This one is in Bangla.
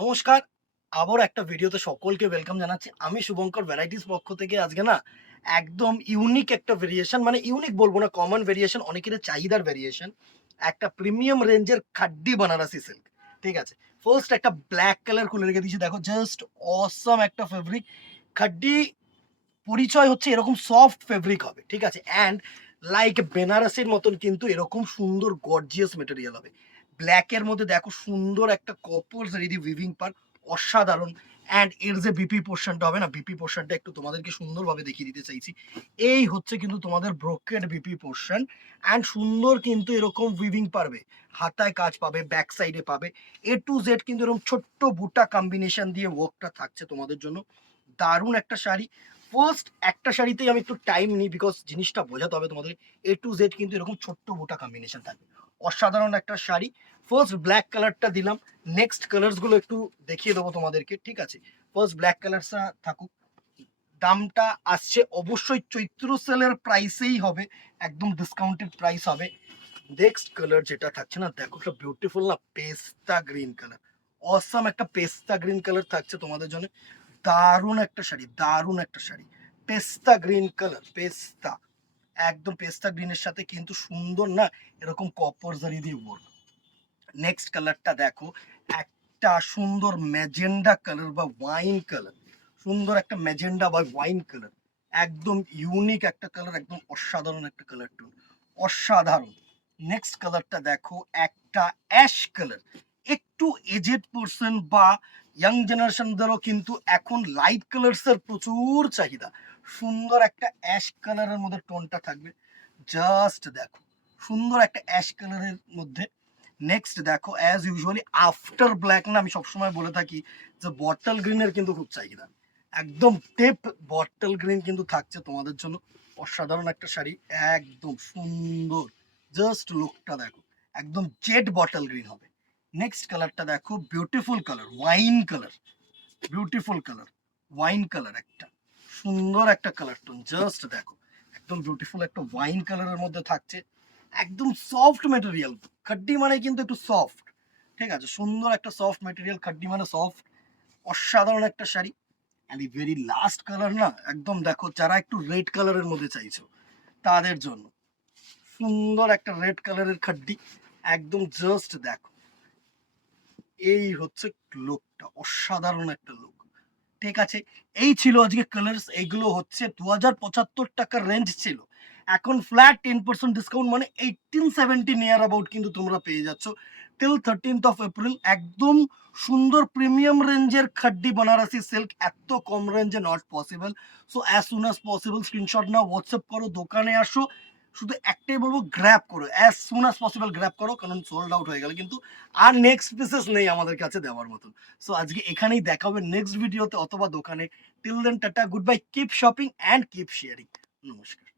নমস্কার। আবার একটা ভিডিওতে সকলকে ওয়েলকাম জানাচ্ছি। আমি শুভঙ্কর ভ্যারাইটিস পক্ষ থেকে আজকে না একদম ইউনিক একটা ভেরিয়েশন, মানে ইউনিক বলবো না, কমন ভেরিয়েশন, অনেকের চাহিদার ভেরিয়েশন। একটা প্রিমিয়াম রেঞ্জের খাড্ডি বানারসি সিল্ক। ঠিক আছে? ফার্স্ট একটা ব্লাক কালার খুলে রেখে দিয়েছি। দেখো জাস্ট অসাম একটা ফেব্রিক। খাড্ডি পরিচয় হচ্ছে এরকম সফট ফেব্রিক হবে। ঠিক আছে? অ্যান্ড লাইক বেনারসির মতন কিন্তু এরকম সুন্দর গর্জিয়াস মেটেরিয়াল হবে। ব্ল্যাক এর মধ্যে দেখো সুন্দর একটা কপার জারি দিয়ে উইভিং পার, অসাধারণ। অ্যান্ড এর যে বিপি পোরশনটা হবে না, বিপি পোরশনটা একটু তোমাদেরকে সুন্দরভাবে দেখিয়ে দিতে চাইছি। এই হচ্ছে কিন্তু তোমাদের ব্রোকেড বিপি পোরশন। অ্যান্ড সুন্দর কিন্তু এরকম উইভিং পারবে, হাতায় কাজ পাবে, ব্যাক সাইডে পাবে। এ টু জেড কিন্তু এরকম ছোট্ট বুটা কম্বিনেশন দিয়ে ওয়ার্কটা থাকছে তোমাদের জন্য। দারুণ একটা শাড়ি। ফার্স্ট একটা শাড়িতেই আমি একটু টাইম নিই, বিকজ জিনিসটা বোঝাতে হবে তোমাদের। এ টু জেড কিন্তু এরকম ছোট্ট মোটা কম্বিনেশন থাকবে, অসাধারণ একটা শাড়ি। ফার্স্ট ব্ল্যাক কালারটা দিলাম, নেক্সট কালার্স গুলো একটু দেখিয়ে দেবো তোমাদেরকে। ঠিক আছে? ফার্স্ট ব্ল্যাক কালারটা থাকুক। দামটা আসছে অবশ্যই চৈত্র সেলের প্রাইসেই হবে, একদম ডিসকাউন্টেড প্রাইস হবে। নেক্সট কালার যেটা থাকছে না, দেখো একটা বিউটিফুল না পেস্তা গ্রিন কালার। অসাম একটা পেস্তা গ্রিন কালার থাকছে তোমাদের জন্য। দারুণ একটা শাড়ি, দারুণ একটা শাড়ি। পেস্তা গ্রিন কালার, পেস্তা, একদম পেস্তা গ্রিনের সাথে কিন্তু সুন্দর না এরকম কপার জারি দিয়ে ওয়ার্ক। নেক্সট কালারটা দেখো, একটা সুন্দর ম্যাজেন্ডা কালার বা ওয়াইন কালার। সুন্দর একটা ম্যাজেন্ডা বা ওয়াইন কালার, একদম ইউনিক একটা কালার, একদম অসাধারণ একটা কালার টোন, অসাধারণ। নেক্সট কালারটা দেখো, একটা অ্যাশ কালার। একটু এজেড পার্সন বা ইয়াং জেনারেশনদেরও কিন্তু এখন লাইট কালার্স এর প্রচুর চাহিদা। সুন্দর একটা অ্যাশ কালারের মধ্যে টোনটা থাকবে। জাস্ট দেখো, সুন্দর একটা অ্যাশ কালারের মধ্যে। নেক্সট দেখো, অ্যাজ ইউজুয়ালি আফটার ব্ল্যাক না, আমি সবসময় বলে থাকি যে বটল গ্রিনের কিন্তু খুব চাহিদা। একদম টেপ বটল গ্রিন কিন্তু থাকছে তোমাদের জন্য। অসাধারণ একটা শাড়ি, একদম সুন্দর। জাস্ট লুকটা দেখো, একদম জেড বটল গ্রিন হবে। নেক্সট কালারটা দেখো, beautiful colour, wine colour, beautiful colour, wine colour, একটা সুন্দর একটা কালার টোন। জাস্ট দেখো, একদম বিউটিফুল একটা ওয়াইন কালারের মধ্যে থাকছে। একদম সফট মেটেরিয়াল, খাড্ডি মানে কিন্তু একটু সফট। ঠিক আছে? সুন্দর একটা সফট মেটেরিয়াল, খাড্ডি মানে সফট। অসাধারণ একটা sari. And very last colour না, একদম দেখো যারা একটু রেড কালারের মধ্যে চাইছো তাদের জন্য সুন্দর একটা রেড কালারের খাড্ডি। একদম জাস্ট দেখো, এই হচ্ছে লুকটা, অসাধারণ একটা লুক। ঠিক আছে? এই ছিল আজকে কালার্স। এইগুলো হচ্ছে ২০৭৫ টাকার রেঞ্জ ছিল। এখন ফ্ল্যাট 10% ডিসকাউন্ট, মানে 1870 নিয়ার অ্যাবাউট কিন্তু তোমরা পেয়ে যাচ্ছ টিল 13th অফ এপ্রিল। একদম সুন্দর প্রিমিয়াম রেঞ্জের খাড্ডি বানারসি সিল্ক এত কম রেঞ্জে not possible. So as soon as possible screenshot now, WhatsApp করো, দোকানে আসো। শুধু একটাই বলবো, গ্র্যাব করো, as soon as possible grab করো, কারণ সোল্ড আউট হয়ে গেলে কিন্তু আর নেক্সট পিসেস নেই আমাদের কাছে দেওয়ার মতন। সো আজকে এখানেই দেখা হবে নেক্সট ভিডিওতে অথবা দোকানে। Till then tata, good bye, keep shopping and keep sharing. নমস্কার।